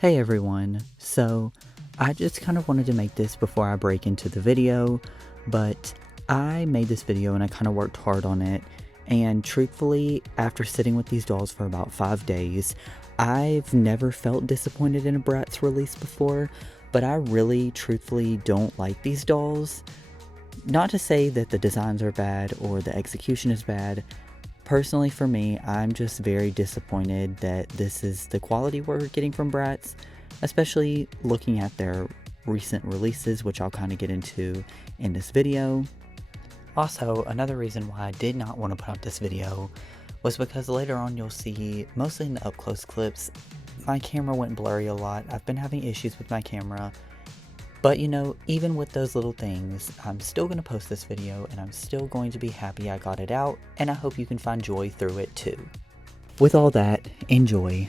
Hey everyone, so I just kind of wanted to make this before I break into the video, but I made this video and I kind of worked hard on it, and truthfully, after sitting with these dolls for about 5 days, I've never felt disappointed in a Bratz release before, but I really truthfully don't like these dolls. Not to say that the designs are bad or the execution is bad. Personally, for me, I'm just very disappointed that this is the quality we're getting from Bratz, especially looking at their recent releases, which I'll kind of get into in this video. Also, another reason why I did not want to put out this video was because later on you'll see, mostly in the up-close clips, my camera went blurry a lot. I've been having issues with my camera. But you know, even with those little things, I'm still going to post this video and I'm still going to be happy I got it out, and I hope you can find joy through it too. With all that, enjoy.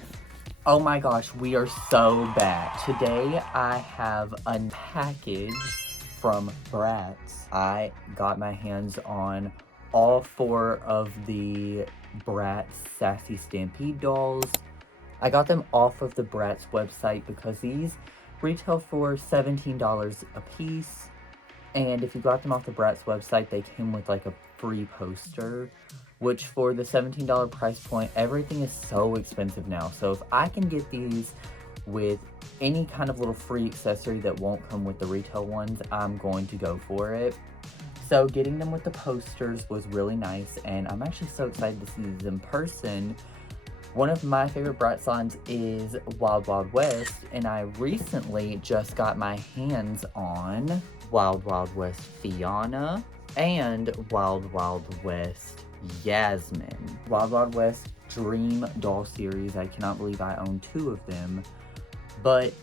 Oh my gosh, we are so back. Today I have a package from Bratz. I got my hands on all 4 of the Bratz Sassy Stampede dolls. I got them off of the Bratz website because these retail for $17 a piece, and if you got them off the Bratz website, they came with like a free poster, which for the $17 price point, everything is so expensive now. So if I can get these with any kind of little free accessory that won't come with the retail ones, I'm going to go for it. So getting them with the posters was really nice, and I'm actually so excited to see these in person. One of my favorite Bratz lines is Wild Wild West, and I recently just got my hands on Wild Wild West Fiona and Wild Wild West Yasmin. Wild Wild West Dream Doll Series, I cannot believe I own 2 of them, but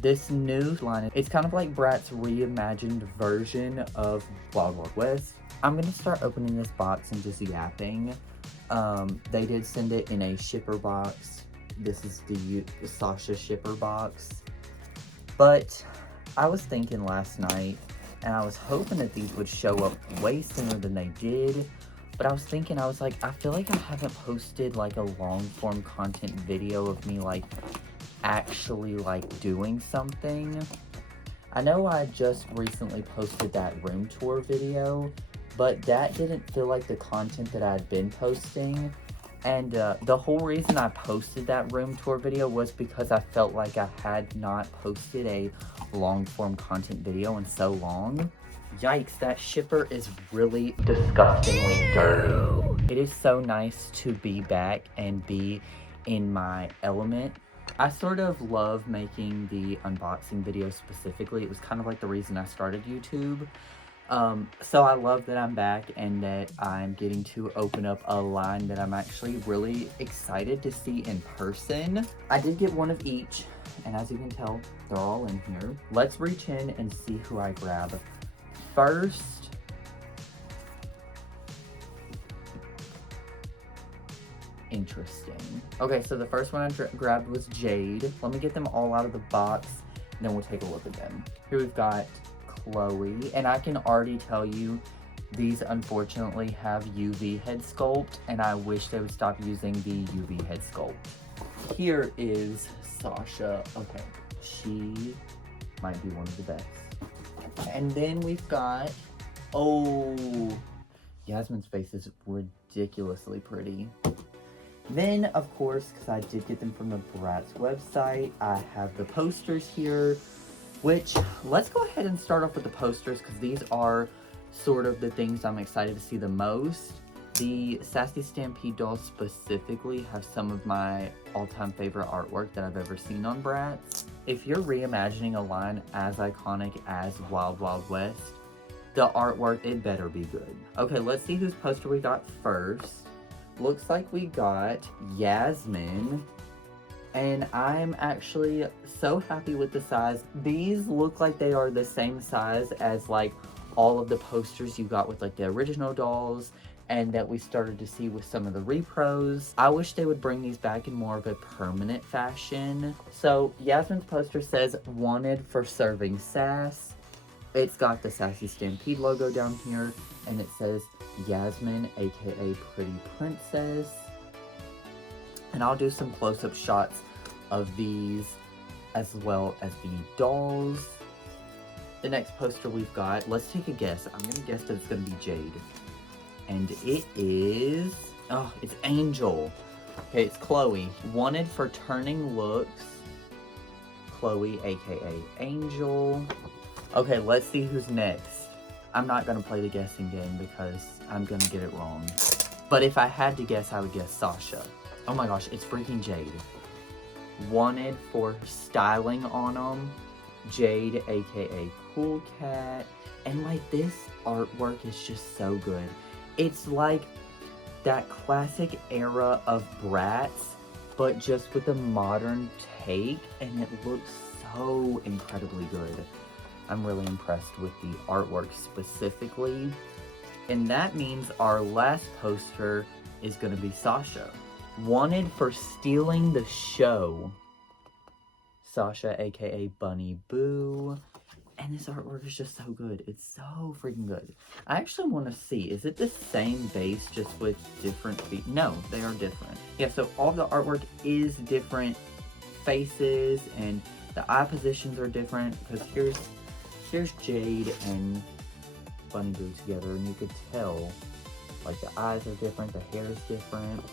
this new line, it's kind of like Bratz's reimagined version of Wild Wild West. I'm going to start opening this box and just yapping. They did send it in a shipper box. This is the Sasha shipper box. But I was thinking last night, and I was hoping that these would show up way sooner than they did. But I was thinking, I was like, I feel like I haven't posted like a long form content video of me like actually like doing something. I know I just recently posted that room tour video, but that didn't feel like the content that I had been posting. And the whole reason I posted that room tour video was because I felt like I had not posted a long form content video in so long. Yikes, that shipper is really disgustingly dirty. It is so nice to be back and be in my element. I sort of love making the unboxing videos specifically. It was kind of like the reason I started YouTube. So I love that I'm back and that I'm getting to open up a line that I'm actually really excited to see in person. I did get one of each, and as you can tell, they're all in here. Let's reach in and see who I grab first. Interesting. Okay, so the first one I grabbed was Jade. Let me get them all out of the box, and then we'll take a look at them. Here we've got Chloe, and I can already tell you these unfortunately have UV head sculpt, and I wish they would stop using the UV head sculpt. Here is Sasha. Okay, she might be one of the best. And then we've got, oh, Yasmin's face is ridiculously pretty. Then, of course, because I did get them from the Bratz website, I have the posters here, which, let's go ahead and start off with the posters, because these are sort of the things I'm excited to see the most. The Sassy Stampede dolls specifically have some of my all-time favorite artwork that I've ever seen on Bratz. If you're reimagining a line as iconic as Wild Wild West, the artwork, it better be good. Okay, let's see whose poster we got first. Looks like we got Yasmin, and I'm actually so happy with the size. These look like they are the same size as like all of the posters you got with like the original dolls and that we started to see with some of the repros. I wish they would bring these back in more of a permanent fashion. So Yasmin's poster says, "Wanted for serving sass." It's got the Sassy Stampede logo down here, and it says Yasmin, aka Pretty Princess. And I'll do some close-up shots of these as well as the dolls. The next poster we've got, let's take a guess. I'm gonna guess that it's gonna be Jade. And it is, oh, it's Angel. Okay, it's Chloe. Wanted for turning looks. Chloe, aka Angel. Okay, let's see who's next. I'm not gonna play the guessing game because I'm gonna get it wrong. But if I had to guess, I would guess Sasha. Oh my gosh, it's freaking Jade. Wanted for styling on them. Jade, aka Cool Cat. And like, this artwork is just so good. It's like that classic era of Bratz, but just with a modern take, and it looks so incredibly good. I'm really impressed with the artwork specifically. And that means our last poster is going to be Sasha. Wanted for stealing the show. Sasha, aka Bunny Boo. And this artwork is just so good. It's so freaking good. I actually want to see, is it the same base just with different feet? No, they are different. Yeah, so all the artwork is different faces, and the eye positions are different, because here's Jade and Bunny Boo together, and you could tell, like, the eyes are different, the hair is different.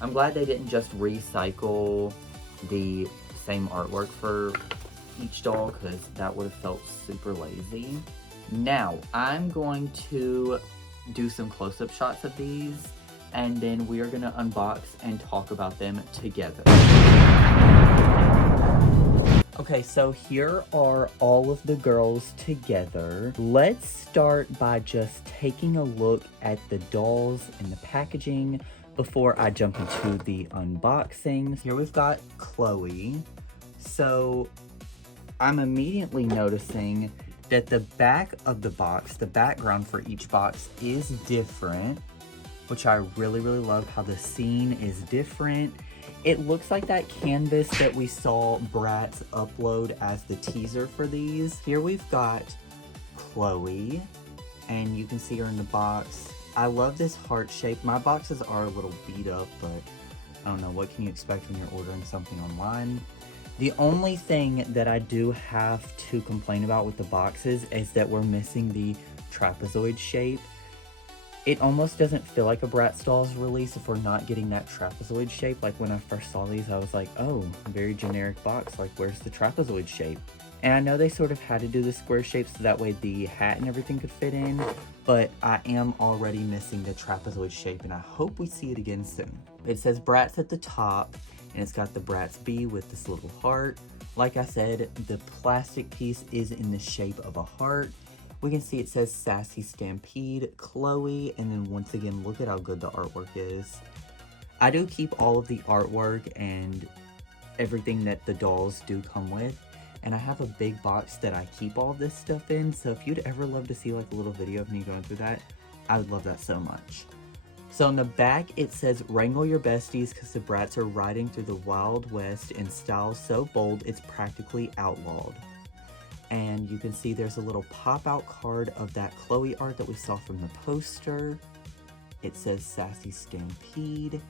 I'm glad they didn't just recycle the same artwork for each doll, because that would have felt super lazy. Now, I'm going to do some close-up shots of these, and then we are going to unbox and talk about them together. Okay, so here are all of the girls together. Let's start by just taking a look at the dolls and the packaging before I jump into the unboxing. Here we've got Chloe. So I'm immediately noticing that the back of the box, the background for each box is different, which I really, really love how the scene is different. It looks like that canvas that we saw Bratz upload as the teaser for these. Here we've got Chloe, and you can see her in the box. I love this heart shape. My boxes are a little beat up, but I don't know, what can you expect when you're ordering something online? The only thing that I do have to complain about with the boxes is that we're missing the trapezoid shape. It almost doesn't feel like a Bratz Dolls release if we're not getting that trapezoid shape. Like, when I first saw these, I was like, oh, very generic box. Like, where's the trapezoid shape? And I know they sort of had to do the square shape so that way the hat and everything could fit in, but I am already missing the trapezoid shape, and I hope we see it again soon. It says Bratz at the top, and it's got the Bratz B with this little heart. Like I said, the plastic piece is in the shape of a heart. We can see it says Sassy Stampede, Chloe, and then once again, look at how good the artwork is. I do keep all of the artwork and everything that the dolls do come with, and I have a big box that I keep all this stuff in, so if you'd ever love to see like a little video of me going through that, I would love that so much. So on the back, it says, wrangle your besties because the Bratz are riding through the Wild West in style so bold it's practically outlawed. And you can see there's a little pop-out card of that Chloe art that we saw from the poster. It says Sassy Stampede.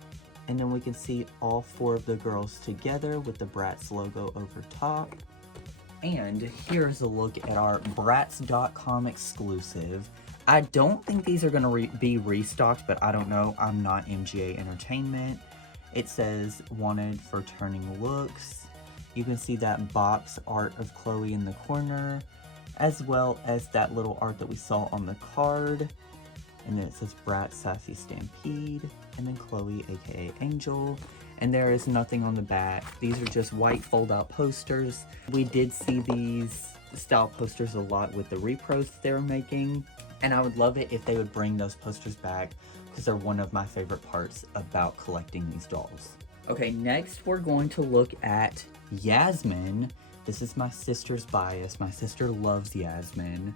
And then we can see all four of the girls together with the Bratz logo over top. And here's a look at our Bratz.com exclusive. I don't think these are going to be restocked, but I don't know. I'm not MGA Entertainment. It says, wanted for turning looks. You can see that box art of Chloe in the corner, as well as that little art that we saw on the card. And then it says Bratz Sassy Stampede, and then Chloe, aka Angel. And there is nothing on the back. These are just white fold-out posters. We did see these style posters a lot with the repros they were making, and I would love it if they would bring those posters back because they're one of my favorite parts about collecting these dolls. Okay, next we're going to look at Yasmin. This is my sister's bias. My sister loves Yasmin.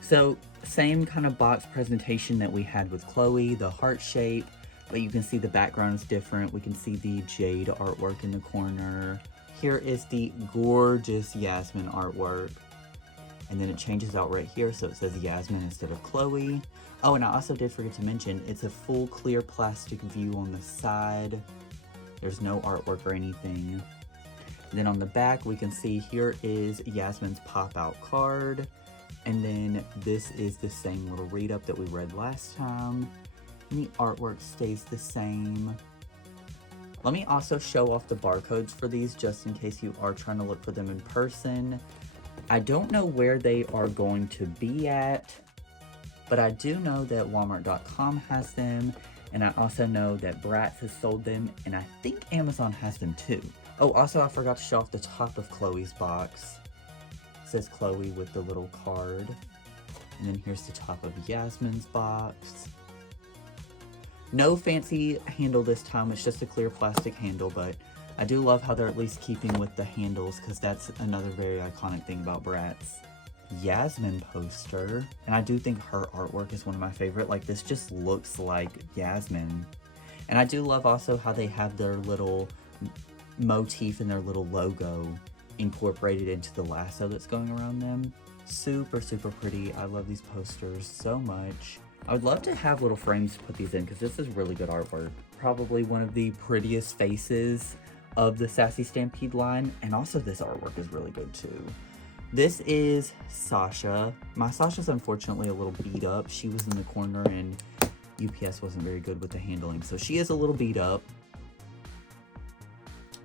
So, same kind of box presentation that we had with Chloe, the heart shape, but you can see the background is different. We can see the jade artwork in the corner. Here is the gorgeous Yasmin artwork. And then it changes out right here, so it says Yasmin instead of Chloe. Oh, and I also did forget to mention, it's a full clear plastic view on the side. There's no artwork or anything. Then on the back, we can see here is Yasmin's pop-out card. And then this is the same little read-up that we read last time. And the artwork stays the same. Let me also show off the barcodes for these just in case you are trying to look for them in person. I don't know where they are going to be at, but I do know that Walmart.com has them, and I also know that Bratz has sold them, and I think Amazon has them too. Oh, also I forgot to show off the top of Chloe's box. It says Chloe with the little card. And then here's the top of Yasmin's box. No fancy handle this time, it's just a clear plastic handle, but I do love how they're at least keeping with the handles, because that's another very iconic thing about Bratz. Yasmin poster, and I do think her artwork is one of my favorite. Like, this just looks like Yasmin. And I do love also how they have their little motif and their little logo incorporated into the lasso that's going around them. Super, super pretty. I love these posters so much. I would love to have little frames to put these in, because this is really good artwork. Probably one of the prettiest faces of the Sassy Stampede line, and also this artwork is really good too. This is Sasha. My Sasha's unfortunately a little beat up. She was in the corner and UPS wasn't very good with the handling, so she is a little beat up.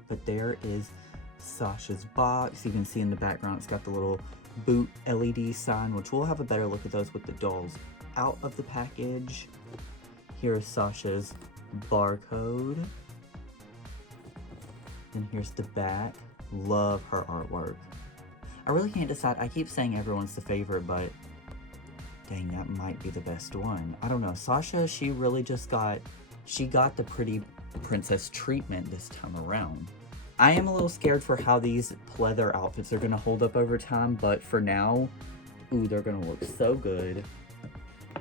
But there is Sasha's box. You can see in the background it's got the little boot LED sign, which we'll have a better look at those with the dolls out of the package. Here is Sasha's barcode. And here's the back. Love her artwork. I really can't decide. I keep saying everyone's the favorite, but dang, that might be the best one. I don't know. Sasha, she really just got the pretty princess treatment this time around. I am a little scared for how these pleather outfits are going to hold up over time, but for now, ooh, they're going to look so good.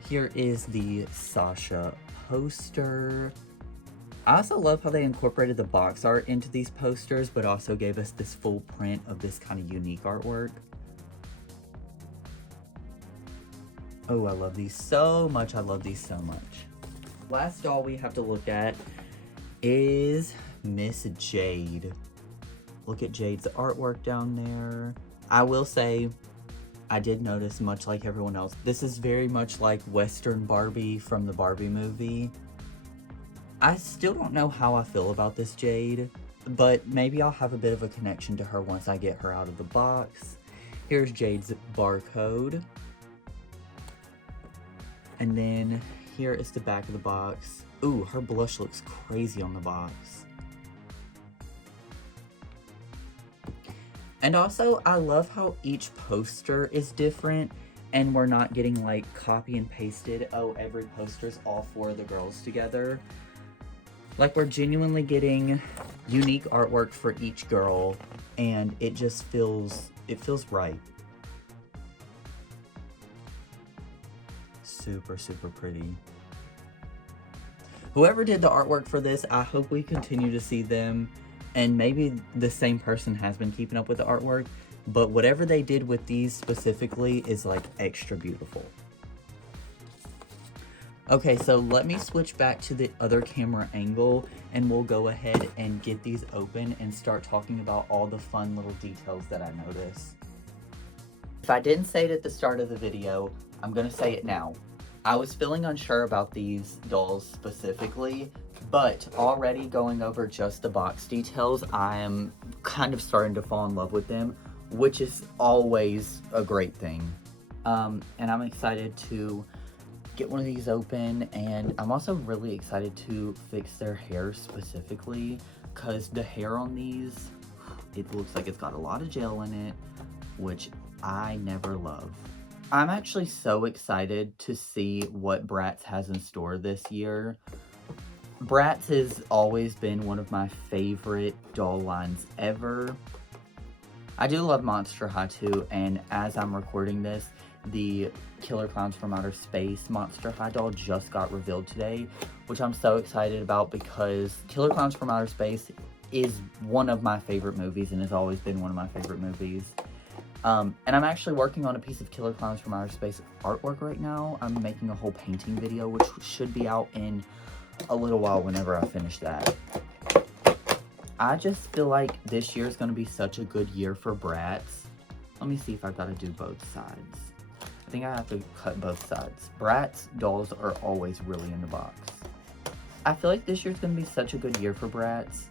Here is the Sasha poster. I also love how they incorporated the box art into these posters, but also gave us this full print of this kind of unique artwork. Oh, I love these so much. I love these so much. Last doll we have to look at is Miss Jade. Look at Jade's artwork down there. I will say, I did notice, much like everyone else, this is very much like Western Barbie from the Barbie movie. I still don't know how I feel about this Jade, but maybe I'll have a bit of a connection to her once I get her out of the box. Here's Jade's barcode. And then here is the back of the box. Ooh, her blush looks crazy on the box. And also, I love how each poster is different, and we're not getting like copy and pasted, oh, every poster's all four of the girls together. Like, we're genuinely getting unique artwork for each girl, and it just feels right. Super, super pretty. Whoever did the artwork for this, I hope we continue to see them, and maybe the same person has been keeping up with the artwork, but whatever they did with these specifically is like extra beautiful. Okay, so let me switch back to the other camera angle, and we'll go ahead and get these open and start talking about all the fun little details that I noticed. If I didn't say it at the start of the video, I'm gonna say it now. I was feeling unsure about these dolls specifically, but already going over just the box details, I am kind of starting to fall in love with them, which is always a great thing. And I'm excited to get one of these open, and I'm also really excited to fix their hair specifically, because the hair on these, it looks like it's got a lot of gel in it, which I never love. I'm actually so excited to see what Bratz has in store this year. Bratz has always been one of my favorite doll lines ever. I do love Monster High too, and as I'm recording this, the Killer Clowns from Outer Space Monster High doll just got revealed today, which I'm so excited about because Killer Clowns from Outer Space is one of my favorite movies and has always been one of my favorite movies. And I'm actually working on a piece of Killer Clowns from Outer Space artwork right now. I'm making a whole painting video, which should be out in a little while whenever I finish that. I just feel like this year is going to be such a good year for Bratz. Let me see if I've got to do both sides. I think I have to cut both sides. Bratz dolls are always really in the box. I feel like this year's going to be such a good year for Bratz.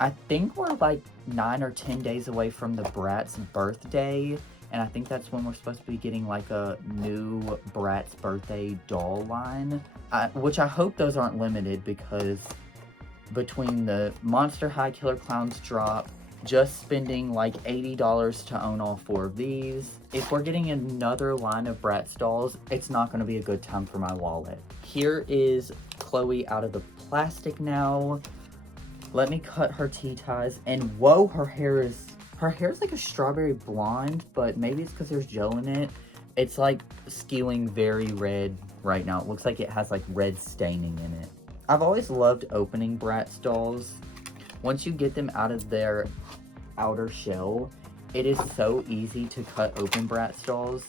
I think we're like 9 or 10 days away from the Bratz birthday. And I think that's when we're supposed to be getting like a new Bratz birthday doll line. Which I hope those aren't limited, because between the Monster High Killer Clowns drop, just spending like $80 to own all 4 of these. If we're getting another line of Bratz dolls, it's not going to be a good time for my wallet. Here is Chloe out of the plastic now. Let me cut her T-ties, and whoa, her hair is like a strawberry blonde, but maybe it's because there's gel in it. It's like skewing very red right now. It looks like it has like red staining in it. I've always loved opening Bratz dolls. Once you get them out of their outer shell, it is so easy to cut open Bratz dolls,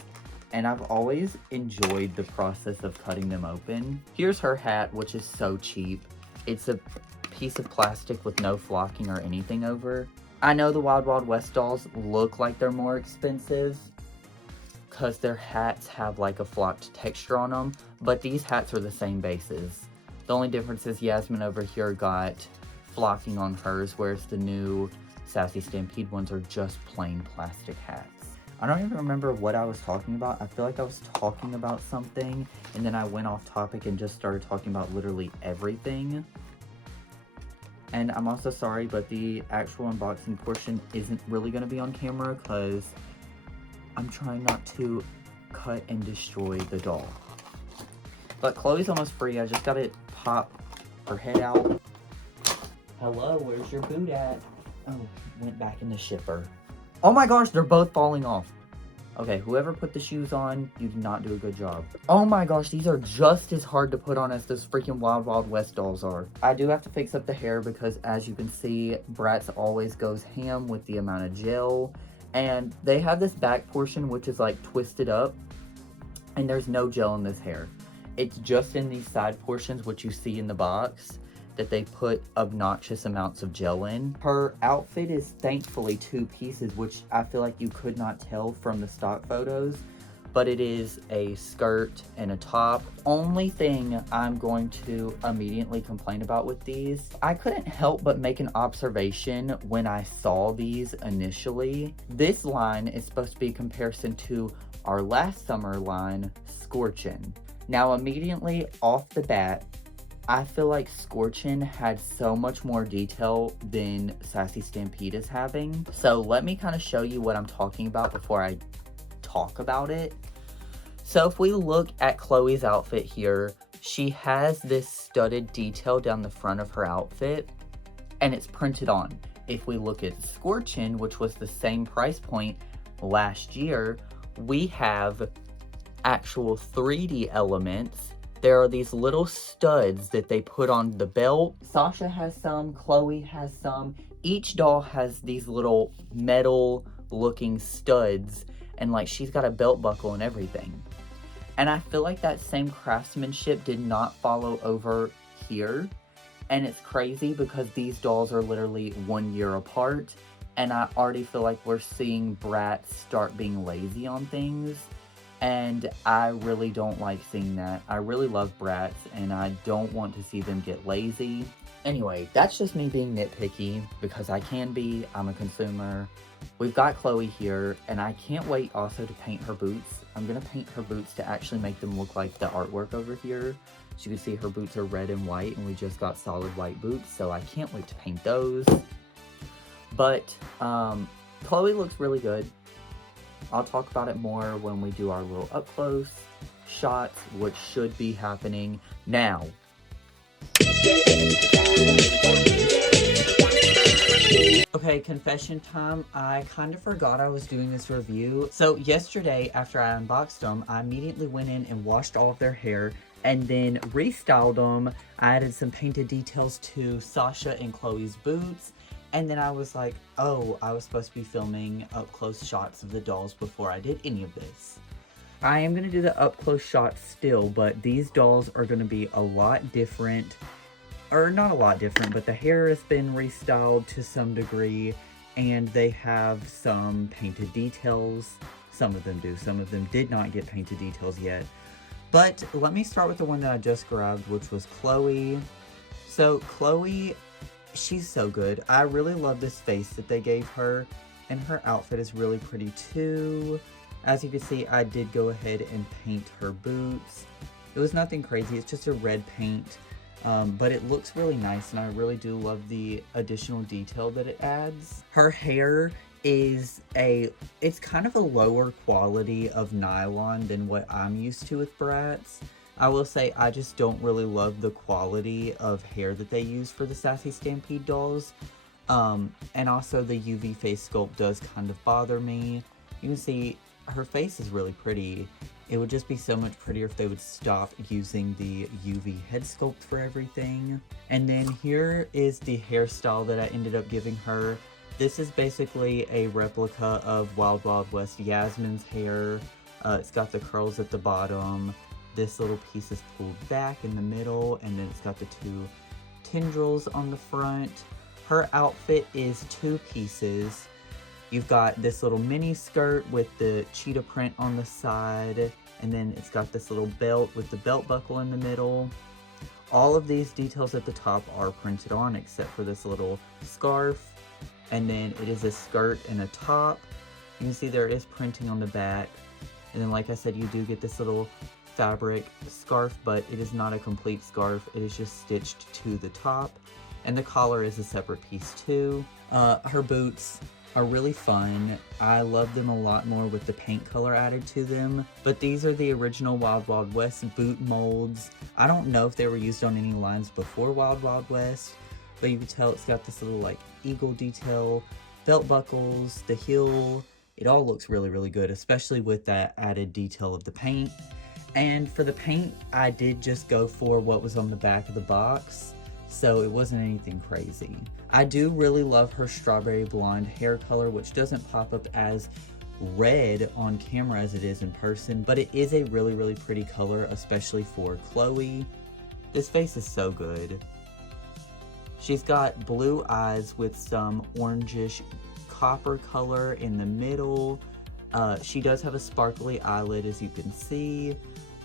and I've always enjoyed the process of cutting them open. Here's her hat, which is so cheap. It's a piece of plastic with no flocking or anything over. I know the Wild Wild West dolls look like they're more expensive because their hats have like a flocked texture on them, but these hats are the same bases. The only difference is Yasmin over here got flocking on hers, whereas the new Sassy Stampede ones are just plain plastic hats. I don't even remember what I was talking about. I feel like I was talking about something, and then I went off topic and just started talking about literally everything. And I'm also sorry, but the actual unboxing portion isn't really going to be on camera because I'm trying not to cut and destroy the doll. But Chloe's almost free. I just got to pop her head out. Hello, where's your boot at? Oh, went back in the shipper. Oh my gosh, they're both falling off. Okay, whoever put the shoes on, you did not do a good job. Oh my gosh, these are just as hard to put on as those freaking Wild Wild West dolls are. I do have to fix up the hair because, as you can see, Bratz always goes ham with the amount of gel. And they have this back portion which is like twisted up, and there's no gel in this hair. It's just in these side portions, which you see in the box, that they put obnoxious amounts of gel in. Her outfit is thankfully 2 pieces, which I feel like you could not tell from the stock photos, but it is a skirt and a top. Only thing I'm going to immediately complain about with these, I couldn't help but make an observation when I saw these initially. This line is supposed to be a comparison to our last summer line, Scorchin'. Now immediately off the bat, I feel like Scorchin' had so much more detail than Sassy Stampede is having. So let me kind of show you what I'm talking about before I talk about it. So if we look at Chloe's outfit here, she has this studded detail down the front of her outfit, and it's printed on. If we look at Scorchin', which was the same price point last year, we have actual 3D elements. There are these little studs that they put on the belt. Sasha has some, Chloe has some. Each doll has these little metal looking studs, and like she's got a belt buckle and everything. And I feel like that same craftsmanship did not follow over here. And it's crazy because these dolls are literally 1 year apart, and I already feel like we're seeing Bratz start being lazy on things. And I really don't like seeing that. I really love Bratz, and I don't want to see them get lazy. Anyway, that's just me being nitpicky, because I can be. I'm a consumer. We've got Chloe here, and I can't wait also to paint her boots. I'm going to paint her boots to actually make them look like the artwork over here. As you can see, her boots are red and white, and we just got solid white boots, so I can't wait to paint those. But Chloe looks really good. I'll talk about it more when we do our little up-close shots, which should be happening now. Okay, confession time. I kind of forgot I was doing this review. So yesterday, after I unboxed them, I immediately went in and washed all of their hair and then restyled them. I added some painted details to Sasha and Chloe's boots. And then I was like, oh, I was supposed to be filming up-close shots of the dolls before I did any of this. I am going to do the up-close shots still, but these dolls are going to be a lot different. or not a lot different, but the hair has been restyled to some degree, and they have some painted details. Some of them do. Some of them did not get painted details yet. But let me start with the one that I just grabbed, which was Chloe. So Chloe, she's so good. I really love this face that they gave her, and her outfit is really pretty too. As you can see, I did go ahead and paint her boots. It was nothing crazy, it's just a red paint, but it looks really nice, and I really do love the additional detail that it adds. Her hair is it's kind of a lower quality of nylon than what I'm used to with Bratz. I will say I just don't really love the quality of hair that they use for the Sassy Stampede dolls. And also the UV face sculpt does kind of bother me. You can see her face is really pretty. It would just be so much prettier if they would stop using the UV head sculpt for everything. And then here is the hairstyle that I ended up giving her. This is basically a replica of Wild Wild West Yasmin's hair. It's got the curls at the bottom. This little piece is pulled back in the middle, and then it's got the two tendrils on the front. Her outfit is two pieces. You've got this little mini skirt with the cheetah print on the side, and then it's got this little belt with the belt buckle in the middle. All of these details at the top are printed on except for this little scarf. And then it is a skirt and a top. You can see there is printing on the back. And then like I said, you do get this little fabric scarf, but it is not a complete scarf. It is just stitched to the top. And the collar is a separate piece too. Her boots are really fun. I love them a lot more with the paint color added to them. But these are the original Wild Wild West boot molds. I don't know if they were used on any lines before Wild Wild West, but you can tell it's got this little like eagle detail, belt buckles, the heel. It all looks really, really good, especially with that added detail of the paint. And for the paint, I did just go for what was on the back of the box, so it wasn't anything crazy. I do really love her strawberry blonde hair color, which doesn't pop up as red on camera as it is in person, but it is a really, really pretty color, especially for Chloe. This face is so good. She's got blue eyes with some orangish copper color in the middle. She does have a sparkly eyelid, as you can see.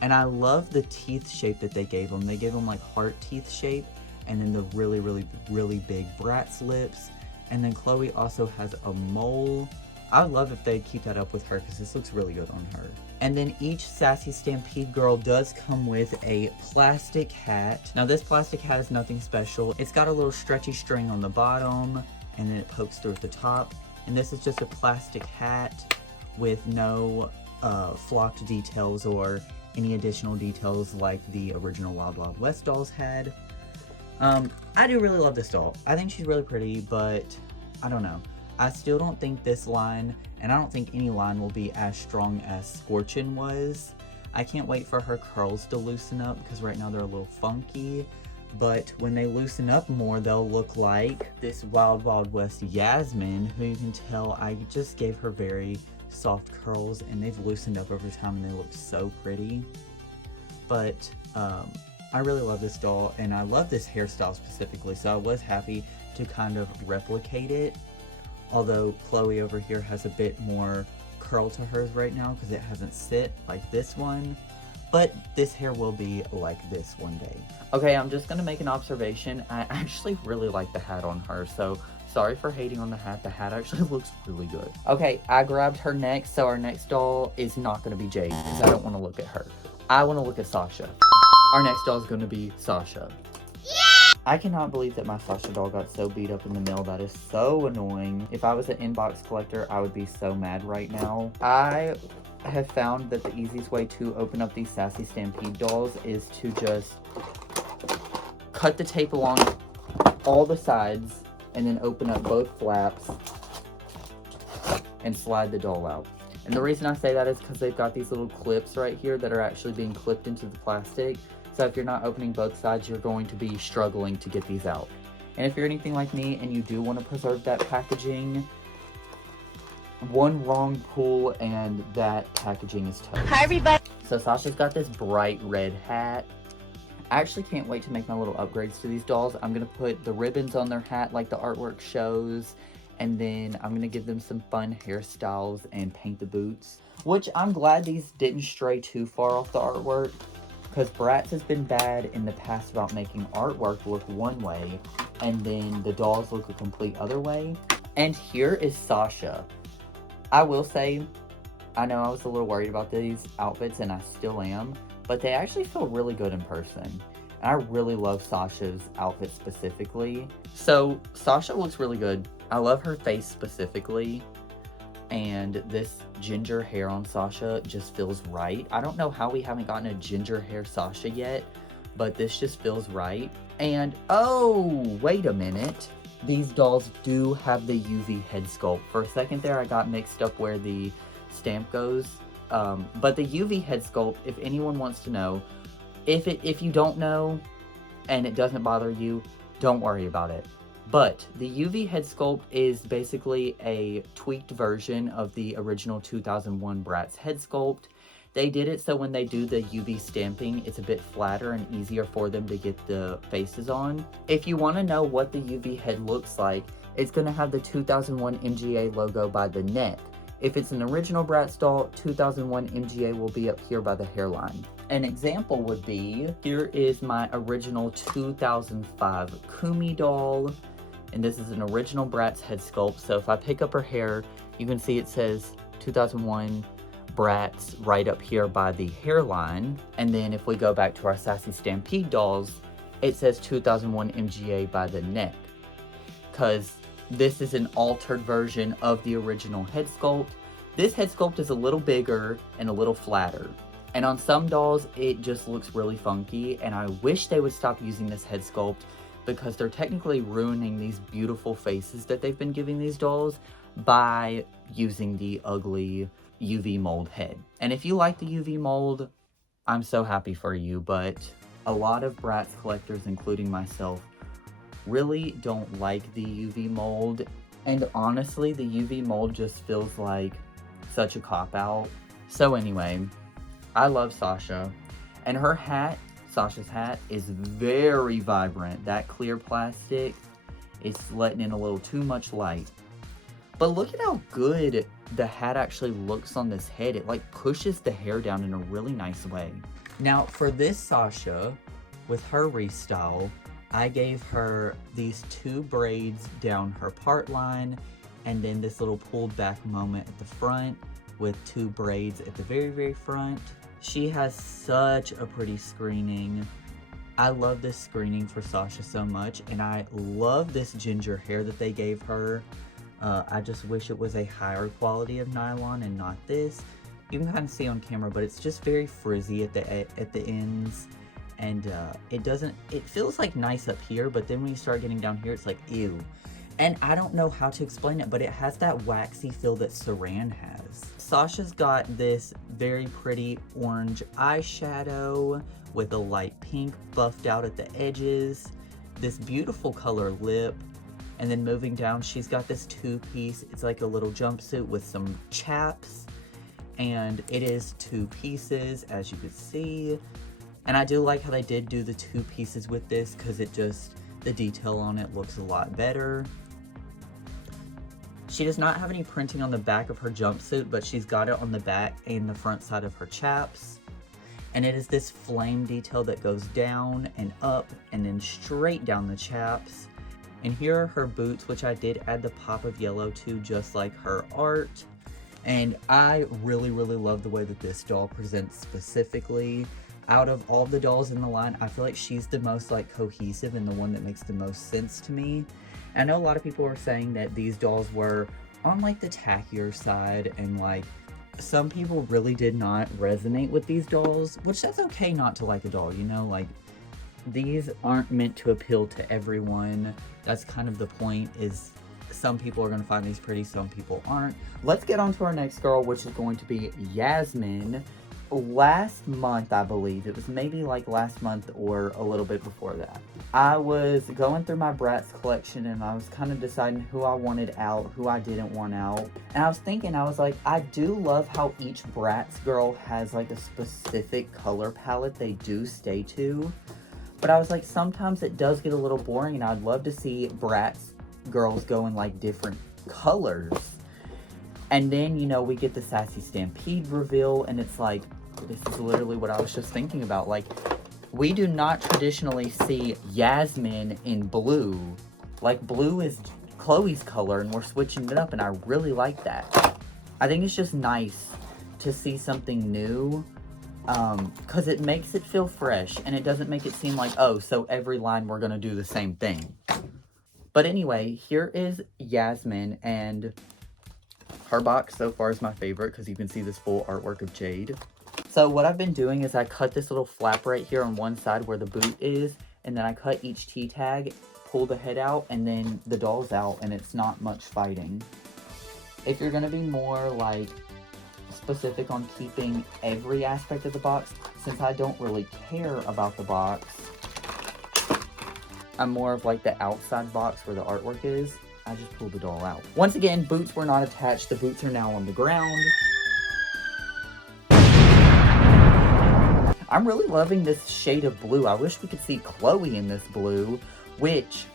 And I love the teeth shape that they gave them. They gave them like heart teeth shape, and then the really, really, really big Bratz lips. And then Chloe also has a mole. I would love if they'd keep that up with her, because this looks really good on her. And then each Sassy Stampede girl does come with a plastic hat. Now this plastic hat is nothing special. It's got a little stretchy string on the bottom, and then it pokes through at the top. And this is just a plastic hat with no flocked details or any additional details like the original Wild Wild West dolls had. I do really love this doll. I think she's really pretty, but I don't know. I still don't think this line, and I don't think any line, will be as strong as Scorchin was. I can't wait for her curls to loosen up, because right now they're a little funky. But when they loosen up more, they'll look like this Wild Wild West Yasmin, who you can tell I just gave her very soft curls, and they've loosened up over time, and they look so pretty. But I really love this doll, and I love this hairstyle specifically, so I was happy to kind of replicate it. Although Chloe over here has a bit more curl to hers right now because it hasn't sit like this one. But this hair will be like this one day. Okay, I'm just going to make an observation. I actually really like the hat on her, so sorry for hating on the hat. The hat actually looks really good. Okay, I grabbed her next, so our next doll is not going to be Jade because I don't want to look at her. I want to look at Sasha. Our next doll is going to be Sasha. I cannot believe that my Sasha doll got so beat up in the mail. That is so annoying. If I was an inbox collector, I would be so mad right now. I have found that the easiest way to open up these Sassy Stampede dolls is to just cut the tape along all the sides and then open up both flaps and slide the doll out. And the reason I say that is because they've got these little clips right here that are actually being clipped into the plastic. So if you're not opening both sides, you're going to be struggling to get these out. And if you're anything like me and you do want to preserve that packaging, one wrong pull and that packaging is toast. Hi everybody! So Sasha's got this bright red hat. I actually can't wait to make my little upgrades to these dolls. I'm going to put the ribbons on their hat like the artwork shows, and then I'm going to give them some fun hairstyles and paint the boots. Which I'm glad these didn't stray too far off the artwork, because Bratz has been bad in the past about making artwork look one way, and then the dolls look a complete other way. And here is Sasha. I will say, I know I was a little worried about these outfits, and I still am, but they actually feel really good in person. And I really love Sasha's outfit specifically. So Sasha looks really good. I love her face specifically. And this ginger hair on Sasha just feels right. I don't know how we haven't gotten a ginger hair Sasha yet, but this just feels right. And, oh, wait a minute. These dolls do have the UV head sculpt. For a second there, I got mixed up where the stamp goes. But the UV head sculpt, if anyone wants to know, if you don't know and it doesn't bother you, don't worry about it. But the UV head sculpt is basically a tweaked version of the original 2001 Bratz head sculpt. They did it so when they do the UV stamping, it's a bit flatter and easier for them to get the faces on. If you want to know what the UV head looks like, it's going to have the 2001 MGA logo by the neck. If it's an original Bratz doll, 2001 MGA will be up here by the hairline. An example would be, here is my original 2005 Kumi doll. And this is an original Bratz head sculpt. So if I pick up her hair, you can see it says 2001 Bratz right up here by the hairline. And then if we go back to our Sassy Stampede dolls, it says 2001 MGA by the neck. Because this is an altered version of the original head sculpt. This head sculpt is a little bigger and a little flatter. And on some dolls, it just looks really funky. And I wish they would stop using this head sculpt, because they're technically ruining these beautiful faces that they've been giving these dolls by using the ugly UV mold head. And if you like the UV mold, I'm so happy for you, but a lot of Bratz collectors, including myself, really don't like the UV mold. And honestly, the UV mold just feels like such a cop-out. So anyway, I love Sasha. And her hat, Sasha's hat, is very vibrant. That clear plastic is letting in a little too much light. But look at how good the hat actually looks on this head. It like pushes the hair down in a really nice way. Now for this Sasha, with her restyle, I gave her these two braids down her part line, and then this little pulled back moment at the front with two braids at the very, very front. She has such a pretty screening. I love this screening for Sasha so much, and I love this ginger hair that they gave her. I just wish it was a higher quality of nylon and not this. You can kind of see on camera, but it's just very frizzy at the ends, and it feels like nice up here, but then when you start getting down here, it's like ew. And I don't know how to explain it, but it has that waxy feel that Saran has. Sasha's got this very pretty orange eyeshadow with a light pink buffed out at the edges, this beautiful color lip, and then moving down, she's got this two-piece. It's like a little jumpsuit with some chaps, and it is two pieces, as you can see. And I do like how they did do the two pieces with this, because the detail on it looks a lot better. She does not have any printing on the back of her jumpsuit, but she's got it on the back and the front side of her chaps. And it is this flame detail that goes down and up and then straight down the chaps. And here are her boots, which I did add the pop of yellow to, just like her art. And I really, really love the way that this doll presents specifically. Out of all the dolls in the line, I feel like she's the most like cohesive and the one that makes the most sense to me. I know a lot of people are saying that these dolls were on like the tackier side, and like some people really did not resonate with these dolls, which that's okay not to like a doll, you know, like these aren't meant to appeal to everyone. That's kind of the point, is some people are going to find these pretty, some people aren't. Let's get on to our next girl, which is going to be Yasmin. Last month, I believe, it was maybe like last month or a little bit before that, I was going through my Bratz collection and I was kind of deciding who I wanted out, who I didn't want out. And I was thinking, I was like, I do love how each Bratz girl has like a specific color palette they do stay to. But I was like, sometimes it does get a little boring, and I'd love to see Bratz girls go in like different colors. And then, you know, we get the Sassy Stampede reveal, and it's like, this is literally what I was just thinking about. Like, we do not traditionally see Yasmin in blue. Like, blue is Chloe's color, and we're switching it up, and I really like that. I think it's just nice to see something new, because it makes it feel fresh, and it doesn't make it seem like, oh, so every line we're going to do the same thing. But anyway, here is Yasmin, and her box so far is my favorite because you can see this full artwork of Jade. So what I've been doing is I cut this little flap right here on one side where the boot is, and then I cut each T-tag, pull the head out, and then the doll's out, and it's not much fighting. If you're going to be more like specific on keeping every aspect of the box, since I don't really care about the box, I'm more of like the outside box where the artwork is. I just pulled the doll out. Once again, boots were not attached. The boots are now on the ground. I'm really loving this shade of blue. I wish we could see Chloe in this blue, which,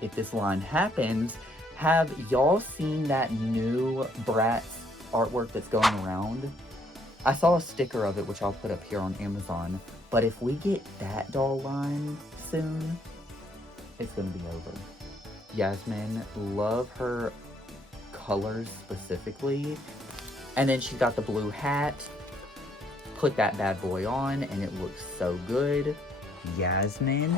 if this line happens, have y'all seen that new Bratz artwork that's going around? I saw a sticker of it, which I'll put up here on Amazon. But if we get that doll line soon, it's gonna be over. Yasmin, love her colors specifically. And then she's got the blue hat. Put that bad boy on, and it looks so good. Yasmin.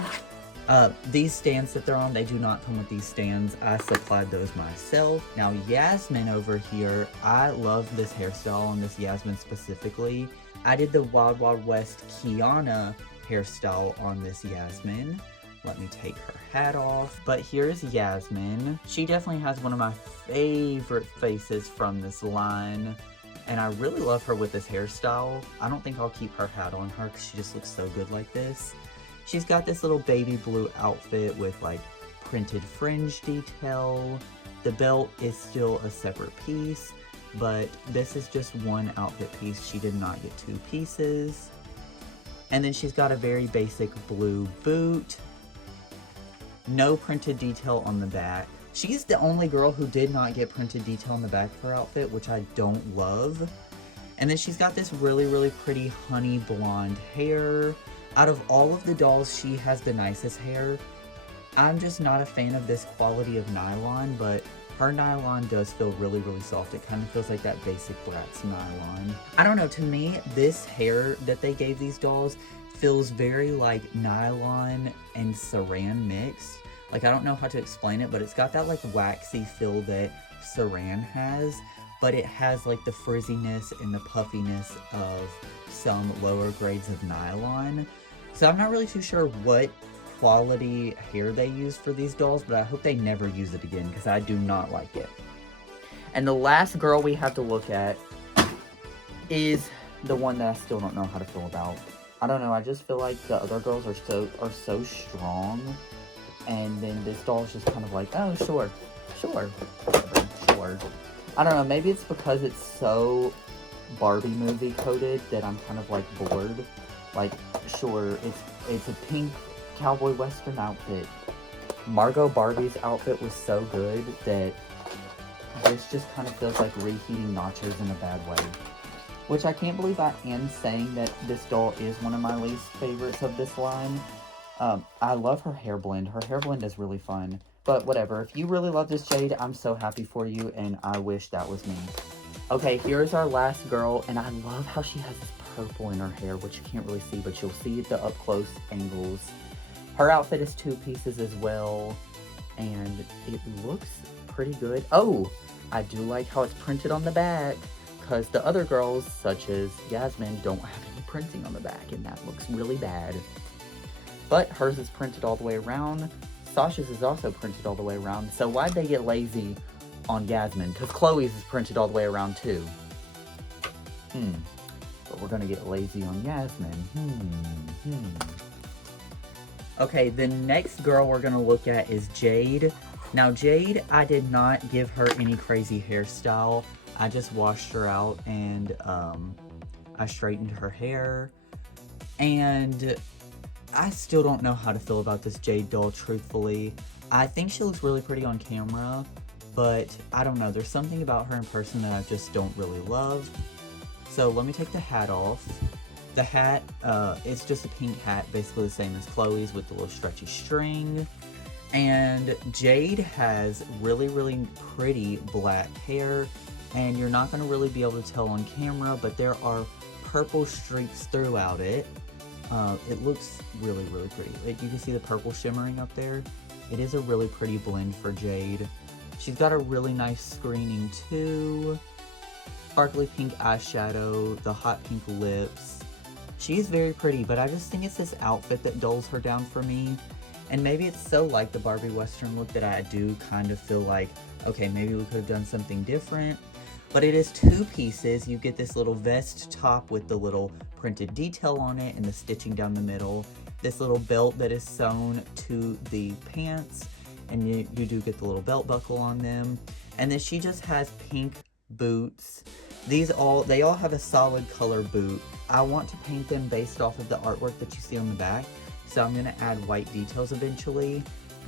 These stands that they're on, they do not come with these stands. I supplied those myself. Now, Yasmin over here, I love this hairstyle on this Yasmin specifically. I did the Wild Wild West Kiana hairstyle on this Yasmin. Let me take her hat off. But here's Yasmin. She definitely has one of my favorite faces from this line. And I really love her with this hairstyle. I don't think I'll keep her hat on her because she just looks so good like this. She's got this little baby blue outfit with like printed fringe detail. The belt is still a separate piece, but this is just one outfit piece. She did not get two pieces. And then she's got a very basic blue boot. No printed detail on the back. She's the only girl who did not get printed detail on the back of her outfit, which I don't love. And then she's got this really, really pretty honey blonde hair. Out of all of the dolls, she has the nicest hair. I'm just not a fan of this quality of nylon, but her nylon does feel really, really soft. It kind of feels like that basic Bratz nylon. I don't know, to me, this hair that they gave these dolls feels very like nylon and saran mixed. Like, I don't know how to explain it, but it's got that like waxy feel that saran has, but it has like the frizziness and the puffiness of some lower grades of nylon. So I'm not really too sure what quality hair they use for these dolls, but I hope they never use it again because I do not like it. And the last girl we have to look at is the one that I still don't know how to feel about. I don't know, I just feel like the other girls are so strong, and then this doll is just kind of like, oh, sure. I don't know, maybe it's because it's so Barbie movie coded that I'm kind of like bored. Like, sure, it's a pink cowboy western outfit. Margot Barbie's outfit was so good that this just kind of feels like reheating nachos in a bad way. Which I can't believe I am saying that this doll is one of my least favorites of this line. I love her hair blend. Her hair blend is really fun. But whatever, if you really love this Jade, I'm so happy for you, and I wish that was me. Okay, here's our last girl, and I love how she has this purple in her hair, which you can't really see, but you'll see the up-close angles. Her outfit is two pieces as well, and it looks pretty good. Oh, I do like how it's printed on the back, because the other girls, such as Yasmin, don't have any printing on the back, and that looks really bad. But hers is printed all the way around. Sasha's is also printed all the way around, so why'd they get lazy on Yasmin? Because Chloe's is printed all the way around too. But we're gonna get lazy on Yasmin. Okay, the next girl we're gonna look at is Jade. Now Jade, I did not give her any crazy hairstyle. I just washed her out and I straightened her hair. And I still don't know how to feel about this Jade doll, truthfully. I think she looks really pretty on camera, but I don't know. There's something about her in person that I just don't really love. So let me take the hat off. The hat, it's just a pink hat, basically the same as Chloe's with the little stretchy string. And Jade has really, really pretty black hair, and you're not going to really be able to tell on camera, but there are purple streaks throughout it. It looks really, really pretty. Like, you can see the purple shimmering up there. It is a really pretty blend for Jade. She's got a really nice screening too. Sparkly pink eyeshadow, the hot pink lips. She's very pretty, but I just think it's this outfit that dulls her down for me. And maybe it's so like the Barbie Western look that I do kind of feel like, okay, maybe we could have done something different. But it is two pieces. You get this little vest top with the little printed detail on it and the stitching down the middle. This little belt that is sewn to the pants, and you do get the little belt buckle on them. And then she just has pink boots. They all have a solid color boot. I want to paint them based off of the artwork that you see on the back, so I'm going to add white details eventually.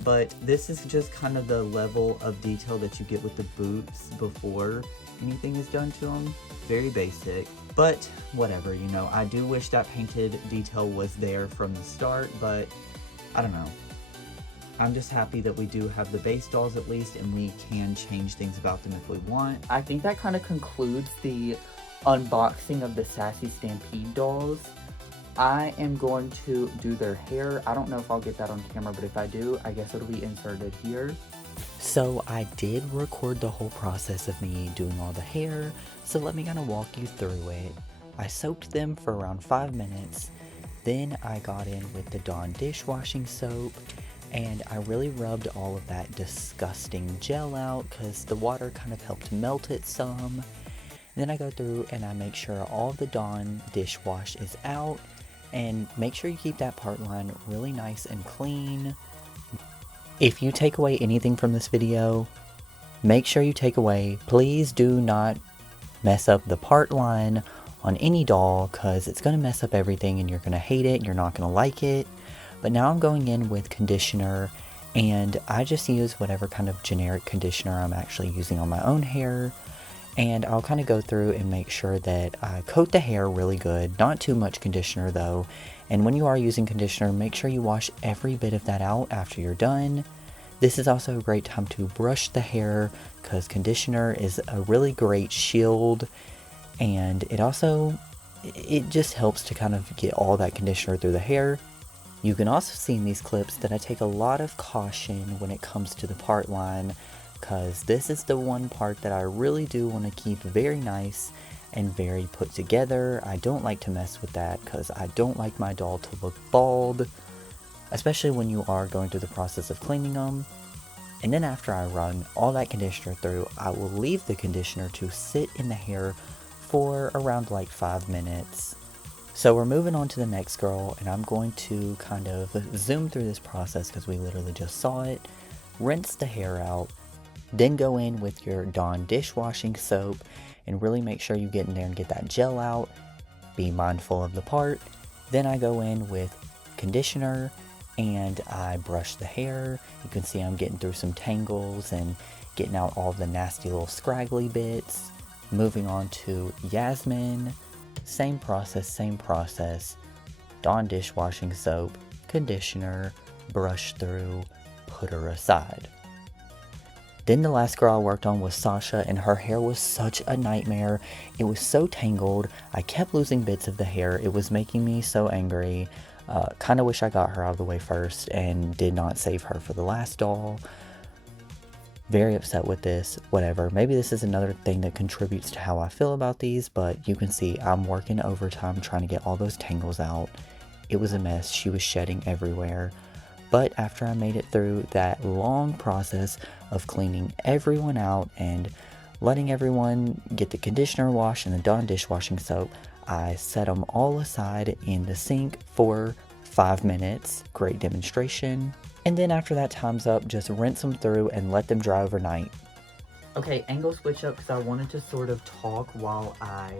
But this is just kind of the level of detail that you get with the boots before anything is done to them. Very basic, but whatever, you know. I do wish that painted detail was there from the start, but I don't know. I'm just happy that we do have the base dolls at least, and we can change things about them if we want. I think that kind of concludes the unboxing of the Sassy Stampede dolls. I am going to do their hair. I don't know if I'll get that on camera, but if I do, I guess it'll be inserted here. So I did record the whole process of me doing all the hair, so let me kind of walk you through it. I soaked them for around 5 minutes, then I got in with the Dawn dishwashing soap, and I really rubbed all of that disgusting gel out because the water kind of helped melt it some. Then I go through and I make sure all the Dawn dishwash is out, and make sure you keep that part line really nice and clean. If you take away anything from this video, make sure you take away, please do not mess up the part line on any doll, because it's going to mess up everything and you're going to hate it and you're not going to like it. But now I'm going in with conditioner, and I just use whatever kind of generic conditioner I'm actually using on my own hair. And I'll kind of go through and make sure that I coat the hair really good. Not too much conditioner though. And when you are using conditioner, make sure you wash every bit of that out after you're done. This is also a great time to brush the hair, because conditioner is a really great shield. And it just helps to kind of get all that conditioner through the hair. You can also see in these clips that I take a lot of caution when it comes to the part line, because this is the one part that I really do want to keep very nice and very put together. I don't like to mess with that because I don't like my doll to look bald, especially when you are going through the process of cleaning them. And then after I run all that conditioner through, I will leave the conditioner to sit in the hair for around like 5 minutes. So we're moving on to the next girl, and I'm going to kind of zoom through this process because we literally just saw it. Rinse the hair out, then go in with your Dawn dishwashing soap and really make sure you get in there and get that gel out. Be mindful of the part. Then I go in with conditioner and I brush the hair. You can see I'm getting through some tangles and getting out all the nasty little scraggly bits. Moving on to Yasmin. Same process. Dawn dishwashing soap, conditioner, brush through, put her aside. Then the last girl I worked on was Sasha, and her hair was such a nightmare. It was so tangled. I kept losing bits of the hair. It was making me so angry. Kind of wish I got her out of the way first and did not save her for the last doll. Very upset with this. Whatever. Maybe this is another thing that contributes to how I feel about these, but you can see I'm working overtime trying to get all those tangles out. It was a mess. She was shedding everywhere. But after I made it through that long process of cleaning everyone out and letting everyone get the conditioner wash and the Dawn dishwashing soap, I set them all aside in the sink for 5 minutes. Great demonstration. And then after that time's up, just rinse them through and let them dry overnight. Okay, angle switch up because I wanted to sort of talk while I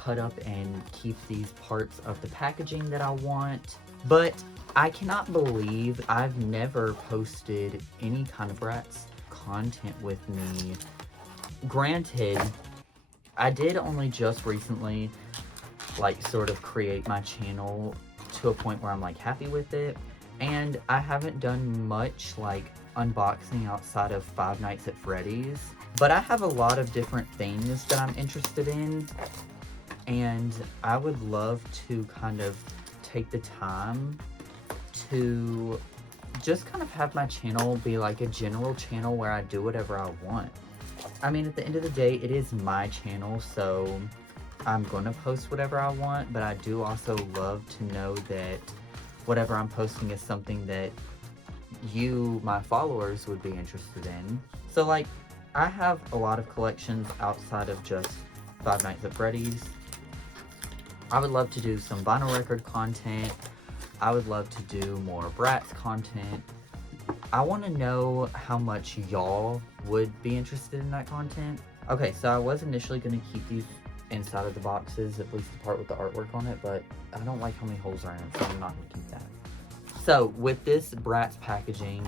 cut up and keep these parts of the packaging that I want. But I cannot believe I've never posted any kind of Bratz content with me. Granted, I did only just recently like sort of create my channel to a point where I'm like happy with it, and I haven't done much like unboxing outside of Five Nights at Freddy's, but I have a lot of different things that I'm interested in, and I would love to kind of take the time to just kind of have my channel be like a general channel where I do whatever I want. I mean, at the end of the day, it is my channel, so I'm gonna post whatever I want, but I do also love to know that whatever I'm posting is something that you, my followers, would be interested in. So like, I have a lot of collections outside of just Five Nights at Freddy's. I would love to do some vinyl record content. I would love to do more Bratz content. I want to know how much y'all would be interested in that content. Okay, so I was initially going to keep these inside of the boxes, at least the part with the artwork on it, but I don't like how many holes are in it, so I'm not going to keep that. So with this Bratz packaging,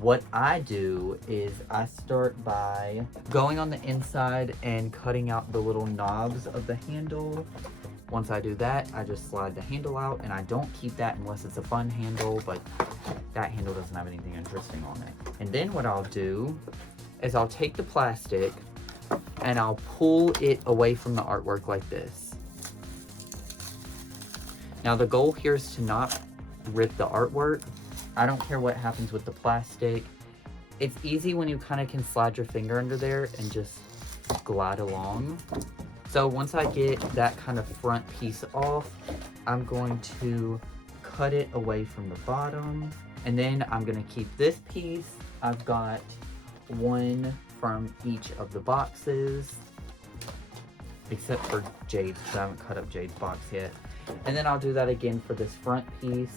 what I do is I start by going on the inside and cutting out the little knobs of the handle. Once I do that, I just slide the handle out, and I don't keep that unless it's a fun handle, but that handle doesn't have anything interesting on it. And then what I'll do is I'll take the plastic and I'll pull it away from the artwork like this. Now the goal here is to not rip the artwork. I don't care what happens with the plastic. It's easy when you kind of can slide your finger under there and just glide along. So once I get that kind of front piece off, I'm going to cut it away from the bottom. And then I'm gonna keep this piece. I've got one from each of the boxes, except for Jade's, because I haven't cut up Jade's box yet. And then I'll do that again for this front piece.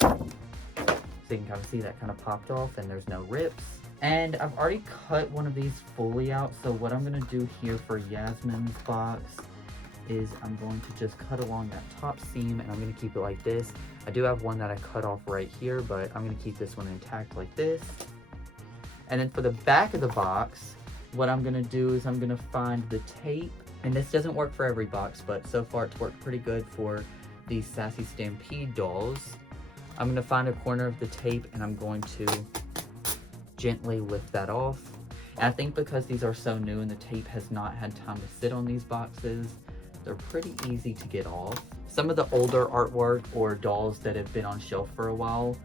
So you can kind of see that kind of popped off and there's no rips. And I've already cut one of these fully out, so what I'm gonna do here for Yasmin's box is I'm going to just cut along that top seam, and I'm gonna keep it like this. I do have one that I cut off right here, but I'm gonna keep this one intact like this. And then for the back of the box, what I'm gonna do is I'm gonna find the tape, and this doesn't work for every box, but so far it's worked pretty good for these Sassy Stampede dolls. I'm gonna find a corner of the tape, and I'm going to gently lift that off. And I think because these are so new and the tape has not had time to sit on these boxes, they're pretty easy to get off. Some of the older artwork or dolls that have been on shelf for a while,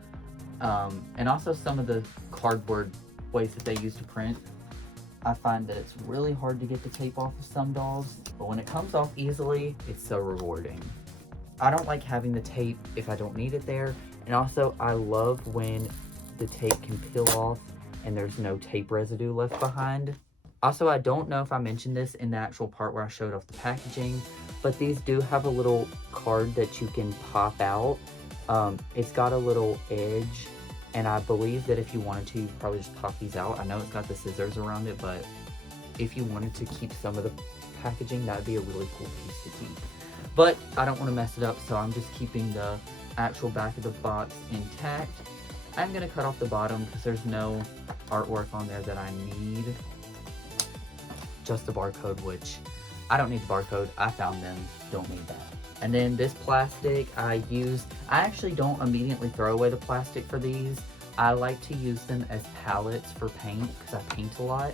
and also some of the cardboard ways that they use to print, I find that it's really hard to get the tape off of some dolls, but when it comes off easily, it's so rewarding. I don't like having the tape if I don't need it there, and also I love when the tape can peel off and there's no tape residue left behind. Also, I don't know if I mentioned this in the actual part where I showed off the packaging, but these do have a little card that you can pop out. It's got a little edge, and I believe that if you wanted to, you could probably just pop these out. I know it's got the scissors around it, but if you wanted to keep some of the packaging, that'd be a really cool piece to keep. But I don't want to mess it up, so I'm just keeping the actual back of the box intact. I'm going to cut off the bottom because there's no artwork on there that I need. Just the barcode, which I don't need the barcode. I found them, don't need that. And then this plastic I actually don't immediately throw away the plastic for these. I like to use them as palettes for paint because I paint a lot.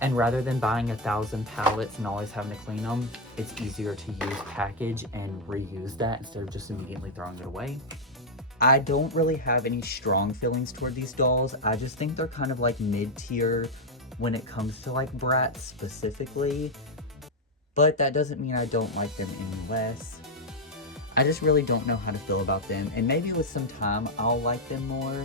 And rather than buying 1,000 palettes and always having to clean them, it's easier to use package and reuse that instead of just immediately throwing it away. I don't really have any strong feelings toward these dolls. I just think they're kind of like mid-tier when it comes to like Bratz specifically. But that doesn't mean I don't like them any less. I just really don't know how to feel about them. And maybe with some time I'll like them more.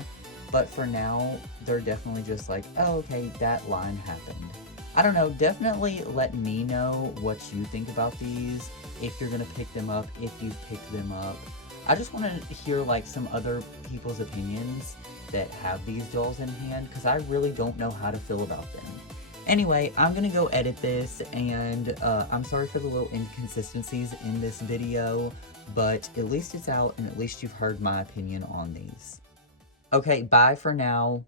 But for now, they're definitely just like, oh, okay, that line happened. I don't know, definitely let me know what you think about these. If you're gonna pick them up, if you've picked them up. I just want to hear like some other people's opinions, that have these dolls in hand, because I really don't know how to feel about them. Anyway, I'm gonna go edit this, and I'm sorry for the little inconsistencies in this video, but at least it's out, and at least you've heard my opinion on these. Okay, bye for now.